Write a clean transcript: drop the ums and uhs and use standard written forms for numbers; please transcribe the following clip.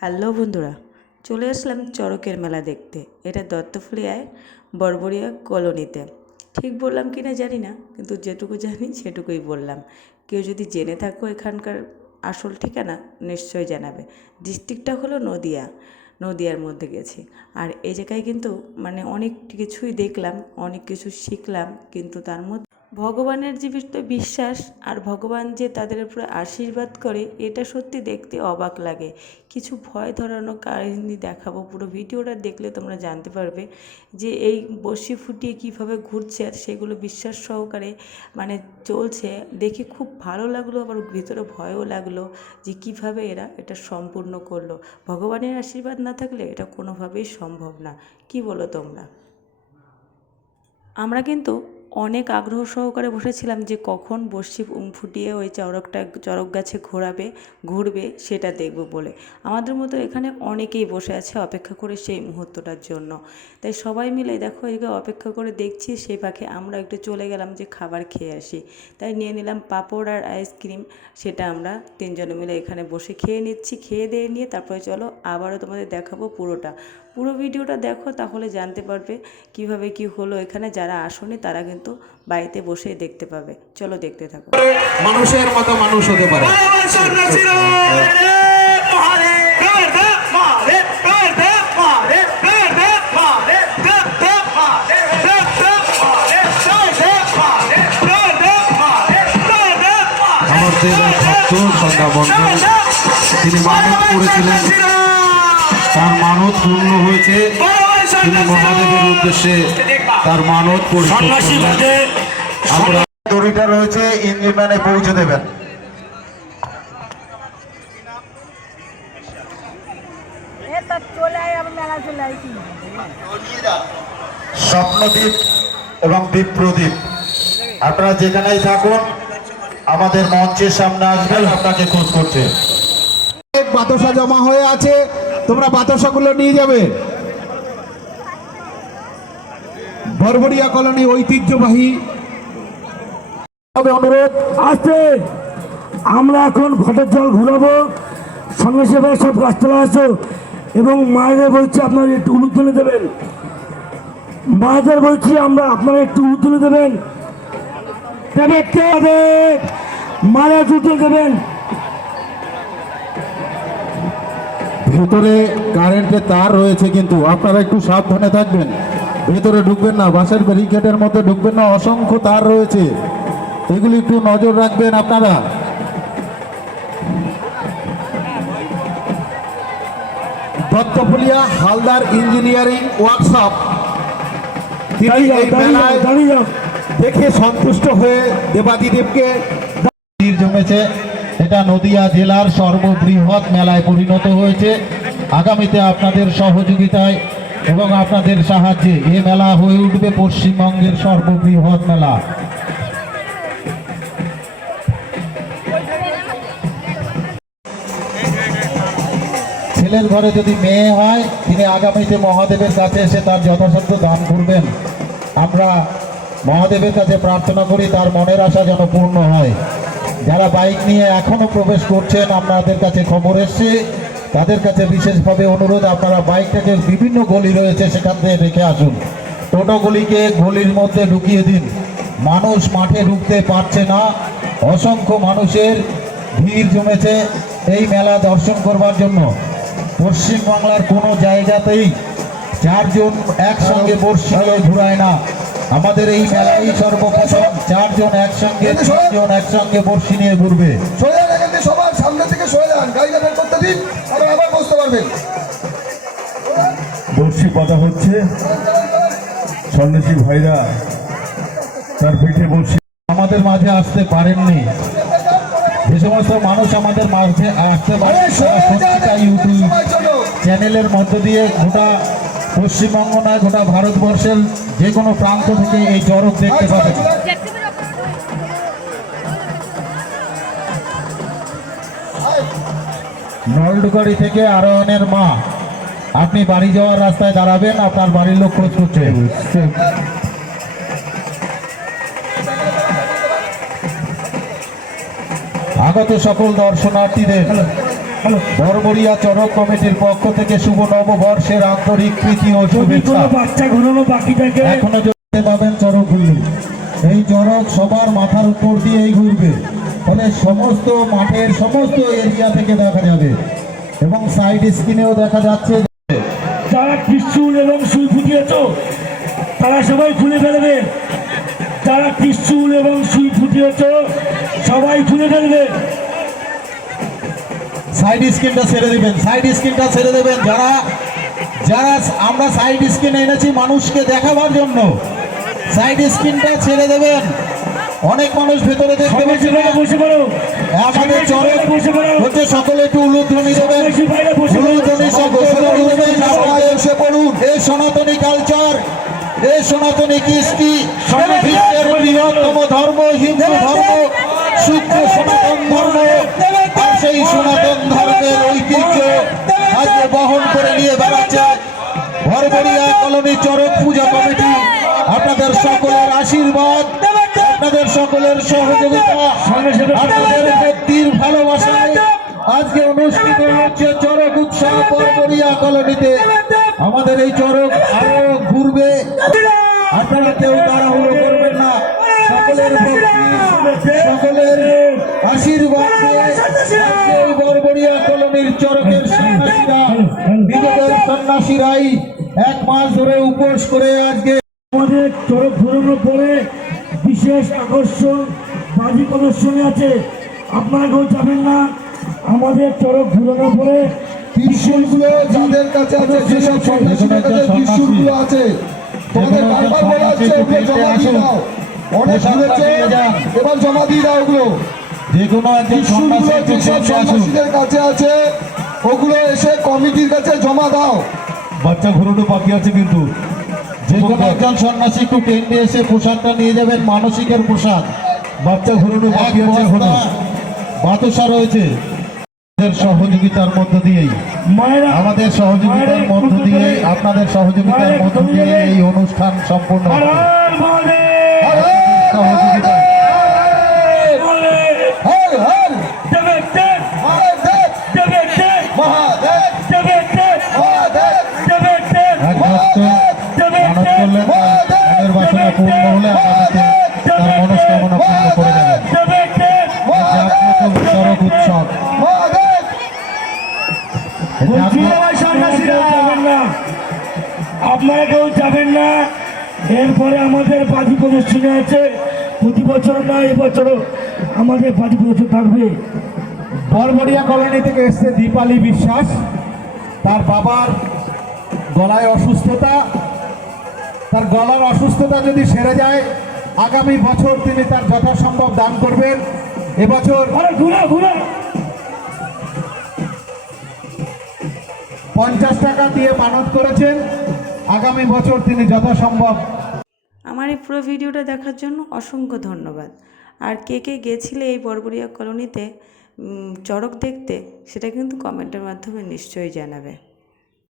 Hello বন্ধুরা, চলে আসলাম চড়কের মেলা দেখতে। এটা দত্তফুলিয়ায় বড়বড়িয়া কলোনিতে। ঠিক বললাম কি না জানি না, কিন্তু যেটুকু জানি সেটুকুই বললাম। কেউ যদি জেনে থাকো এখানকার আসল ঠিকানা নিশ্চয়ই জানাবে। ডিস্ট্রিক্টটা হলো নদিয়া। নদিয়ার মধ্যে গেছি। আর এই জায়গায় কিন্তু অনেক কিছুই দেখলাম, অনেক কিছু শিখলাম, কিন্তু তার মধ্যে ভগবানের যে বিশ্বাস আর ভগবান যে তাদের উপরে আশীর্বাদ করে, এটা সত্যি দেখতে অবাক লাগে। কিছু ভয় ধরানো কাহিনী দেখাবো, পুরো ভিডিওটা দেখলে তোমরা জানতে পারবে যে এই বড়শি ফুটিয়ে কীভাবে ঘুরছে আর সেগুলো বিশ্বাস সহকারে চলছে। দেখে খুব ভালো লাগলো, আবার ভিতরে ভয়ও লাগলো যে কিভাবে এরা এটা সম্পূর্ণ করলো। ভগবানের আশীর্বাদ না থাকলে এটা কোনোভাবেই সম্ভব না। কি বলো তোমরা? আমরা কিন্তু অনেক আগ্রহ সহকারে বসেছিলাম যে কখন বড়শি ফুটিয়ে ওই চড়ক গাছে ঘুরবে সেটা দেখব বলে। আমাদের মতো এখানে অনেকেই বসে আছে অপেক্ষা করে সেই মুহূর্তটার জন্য। তাই সবাই মিলে দেখো এদিকে অপেক্ষা করে দেখছি, সেই পাখে আমরা একটু চলে গেলাম যে খাবার খেয়ে আসি। তাই নিয়ে নিলাম পাঁপড় আর আইসক্রিম। সেটা আমরা তিনজনে মিলে এখানে বসে খেয়ে নিচ্ছি। খেয়ে দিয়ে নিয়ে তারপরে চলো আবারও তোমাদের দেখাবো পুরো ভিডিওটা দেখো, তাহলে জানতে পারবে কিভাবে কি হলো এখানে। যারা আসেনি তারা কিন্তু বাড়িতে বসে দেখতে পাবে। চলো দেখতে থাকো। মানুষের মতো মানুষ হতে পারে। তিনি মানত করেছিলেন, তার মানত পূর্ণ হয়েছে। তিনি মহাদেবের উদ্দেশ্যে তার মানত পরিশোধ করলেন। আমরা দড়িটা রয়েছে, ইঞ্জিনম্যানে পৌঁছে দেবেন। স্বপ্নদ্বীপ এবং দ্বীপ প্রদীপ, আপনারা যেখানেই থাকুন আমাদের মঞ্চের সামনে আসবেন, আপনাকে খোঁজ করছে। বাতাসা জমা হয়ে আছে, তোমরা বাতাসাগুলো নিয়ে যাবে। বড়বড়িয়া কলোনি ঐতিহ্যবাহী অনুরোধ আসছে। আমরা এখন ঘটের জল ঘুরাবো, সঙ্গে সঙ্গে সব গাছতলা আসো এবং মায়েদের বলছি আপনারা একটু উলুধ্বনি দেবেন। মায়েদের বলছি আমরা আপনারা একটু উলুধ্বনি দেবেন। মায়ের জুতো দেবেন। ভেতরে কারেন্টের তার রয়েছে, কিন্তু আপনারা একটু সাবধানে থাকবেন। ভেতরে ঢুকবেন না, বাসের ব্যারিকেডের মধ্যে ঢুকবেন না, অসংখ্য তার রয়েছে, এগুলি একটু নজর রাখবেন আপনারা। দত্তফুলিয়া হালদার ইঞ্জিনিয়ারিং ওয়ার্কশপ, তিনি এই মেলায় দেখে সন্তুষ্ট হয়ে দেবাদিদেবকে জমেছে। এটা নদিয়া জেলার সর্ববৃহৎ মেলায় পরিণত হয়েছে। আগামীতে আপনাদের সহযোগিতায় এবং আপনাদের সাহায্যে এই মেলা হয়ে উঠবে পশ্চিমবঙ্গের সর্ববৃহৎ মেলা। ছেলের ঘরে যদি মেয়ে হয়, তিনি আগামীতে মহাদেবের কাছে এসে তার যথাসাধ্য দান করবেন। আমরা মহাদেবের কাছে প্রার্থনা করি তার মনের আশা যেন পূর্ণ হয়। যারা বাইক নিয়ে এখনো প্রবেশ করছেন, আপনাদের কাছে খবর এসছে, তাদের কাছে বিশেষভাবে অনুরোধ, আপনারা বাইকটাকে বিভিন্ন গলি রয়েছে সেখান থেকে রেখে আসুন। টোটোগুলিকে গলির মধ্যে ঢুকিয়ে দিন। মানুষ মাঠে ঢুকতে পারছে না, অসংখ্য মানুষের ভিড় জমেছে এই মেলা দর্শন করবার জন্য। পশ্চিমবাংলার কোনো জায়গাতেই চারজন একসঙ্গে বর্ষি নিয়ে ঘুরায় না। আমাদের এই মেলায় সর্বপ্রথম চারজন একসঙ্গে, তিনজন একসঙ্গে বর্ষি নিয়ে ঘুরবে। সবার সামনে থেকে সরে যান, গাড়িটা বের করতে দিন, আবার বসতে পারবেন। বর্ষি পাতা হচ্ছে, সন্ন্যাসী ভাইরা তার পিঠে বর্ষি। আমাদের মাঝে আসতে পারেননি, যে সমস্ত মানুষ আমাদের মাঝে আসতে পারে ইউটিউব চ্যানেলের মধ্য দিয়ে গোটা পশ্চিমবঙ্গ নয়, গোটা ভারতবর্ষের যে কোনো প্রান্ত থেকে এই চড়ক দেখতে পাবেন। নলডুগাড়ি থেকে আরোহণের মা, আপনি বাড়ি যাওয়ার রাস্তায় দাঁড়াবেন, আপনার বাড়ির লোক খোঁজ করছে। আগত সকল দর্শনার্থীদের বরবরিয়া চড়ক কমিটির পক্ষ থেকে শুভ নববর্ষের আন্তরিক প্রীতি ও যদি শুভেচ্ছা। কোনো বাচ্চা ঘুরানো বাকি থাকে এখনো দেখতে পাবেন চড়ক ঘুরলে, এই চড়ক সবার মাথার উপর দিয়েই ঘুরবে, ফলে সমস্ত মাঠের সমস্ত এরিয়া থেকে দেখা যাবে এবং সাইড স্ক্রিনেও দেখা যাচ্ছে। যারা ত্রিশূল এবং সুই ফুটিয়েছ তারা সবাই খুলে ফেলবে। যারা ত্রিশূল এবং সুই ফুটিয়েছ সবাই খুলে ফেলবে। সাইড স্ক্রিনটা ছেড়ে দিবেন, সাইড স্ক্রিনটা ছেড়ে দেবেন। যারা যারা আমরা সাইড স্ক্রিন এনেছি মানুষকে দেখাবার জন্য, সাইড স্ক্রিনটা ছেড়ে দেবেন। অনেক মানুষ ভেতরে দেখতে সবাই পাচ্ছি না। সেখানে বসে পড়ো। আমাদের চরক বসে পড়ো। হচ্ছে সকলে একটু উলুধ্বনি দেবেন, সবাই বাইরে বসে পড়ো। উলুধ্বনি সকলে দেবেন। আপনারা এসে পড়ুন। এই সনাতনী কালচার, এই সনাতনী কৃষ্টি, বিশ্বের বৃহত্তম ধর্ম হিন্দু ধর্ম, শুদ্ধ সনাতন ধর্ম। আর সেই সনাতন ধর্মের ঐতিহ্য আজকে বহন করে নিয়ে বেড়াচ্ছে বরবরিয়া কলোনি চরক পূজা কমিটি। আপনাদের সকলের আশীর্বাদ, আপনাদের সকলের সহযোগিতা, আপনাদের ব্যক্তির ভালোবাসায় আজকে অনুষ্ঠিত হচ্ছে চরক উৎসব বরবরিয়া কলোনিতে। আমাদের এই চরক আরো ঘুরবে, আপনারা কেউ তাড়াহুড়ো করবেন না। সকলের ভক্তি, সকলের আশীর্বাদ দিয়ে আজকে এই বরবরিয়া কলোনির চরকের সন্ন্যাসীরা, বিগতের সন্ন্যাসীরাই 1 মাস ধরে উপোস করে আজকে আমাদের চড়ক ঘুরানোর পরে বিশেষ আকর্ষণ বাজি প্রদর্শনী আছে। আপনারা কেউ যাবেন না। আমাদের চড়ক ঘুরানোর পরে ত্রিশূলগুলো যাদের কাছে আছে, যেসব সন্ন্যাসীদের কাছে ত্রিশূলগুলো আছে, তোমাদের বারবার বলা হচ্ছে ওগুলো জমা দিয়ে দাও। অনেক ঘুরেছে, এবার জমা দিয়ে দাও ওগুলো। যে কোনো একজন ত্রিশূলগুলো সন্ন্যাসী একটু যেসব ফ্রন্টে আসুন। সন্ন্যাসীদের কাছে আছে ওগুলো এসে কমিটির কাছে জমা দাও। বাচ্চা ঘুরোনো বাকি আছে কিন্তু। যে কোনো একজন সন্ন্যাসী একটু টেন্টে এসে পোশাকটা নিয়ে যাবেন, মানসিকের পোশাক। বাচ্চা ঘুরোনো বাকি আছে এখনো। বাতাসা রয়েছে। আমাদের সহযোগিতার মধ্য দিয়েই, মায়েরা আমাদের সহযোগিতার মধ্য দিয়ে, আপনাদের সহযোগিতার মধ্য দিয়ে এই অনুষ্ঠান সম্পূর্ণ হর হবে। হর মহাদেব। সহযোগিতা মহাদেব। হর হর দেবের দেব। মহাদেব, দেবের দেব। মহাদেব, দেবের দেব। মহাদেব, দেবের দেব। এক ভক্ত মানত করলে তার মনের বাসনা পূর্ণ হলে আমাদের তার মনস্কামনা পূর্ণ করে দেবেন। দেবের দেব। জাগ্রত চরক উৎসব, মহাদেব। বলছি সন্ন্যাসীরা যাবেন না। আপনারা কেউ যাবেন না। এরপরে আমাদের বাজি প্রদর্শনী আছে। প্রতি বছর না, এবছরও আমাদের বাজি প্রদর্শন থাকবে। বরবরিয়া কলোনি থেকে এসছে দীপালি বিশ্বাস। তার বাবার গলায় অসুস্থতা, তার গলার অসুস্থতা যদি সেরে যায় আগামী বছর তিনি তার যথাসম্ভব দান করবেন। এবছর আরে ঘুরা ঘুরা। 50 টাকা দিয়ে মানত করেছেন, আগামী বছর তিনি যথাসম্ভব। আমার এই পুরো ভিডিওটা দেখার জন্য অসংখ্য ধন্যবাদ। আর কে কে গেছিলে এই বরবরিয়া কলোনিতে চড়ক দেখতে, সেটা কিন্তু কমেন্টের মাধ্যমে নিশ্চয়ই জানাবে।